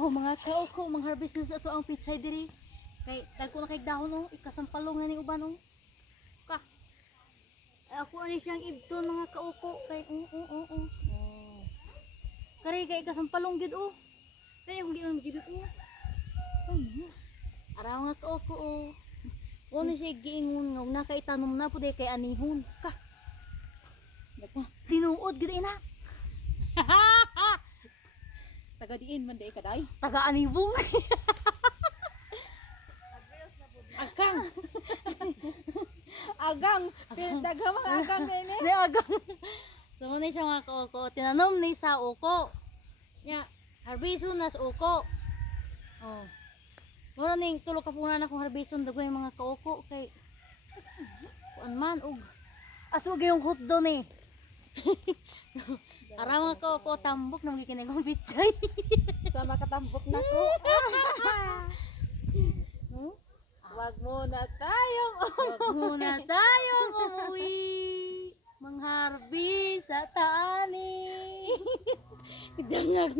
Oh, mga kauko, mga harvest na sa ito ang pichay diri. Kay dagko na kay dahon oh, ikasampalong nga ni uban oh. Ka. Ako ani siyang ibton mga kauko kay oh. Kare kay ikasampalong gid oh. Kay yung giun gibit oh. Araw nga kauko oh. Ono siya giingon nga nakaitanom na pud kay anihon. Ka. Tinuod gid ina. Taga diin man di kaday. Taga anibong. Agang. Agang. Daghang mga agang ini. Di agang. So muna siya mga kauko. Tinanom ni sa uko. Nya, harbison nas uko. Oh. Wala ning tulo ka punan akong harbison dagoy mga kauko kay kuan man og aswag yung hotdog ni. Ara mga kauko tambok nang gikinigong bitchay. Sa makatambok na ko. Wag muna tayong Wag muna tayong umuwi. Mangharbi sa taani. Dangag.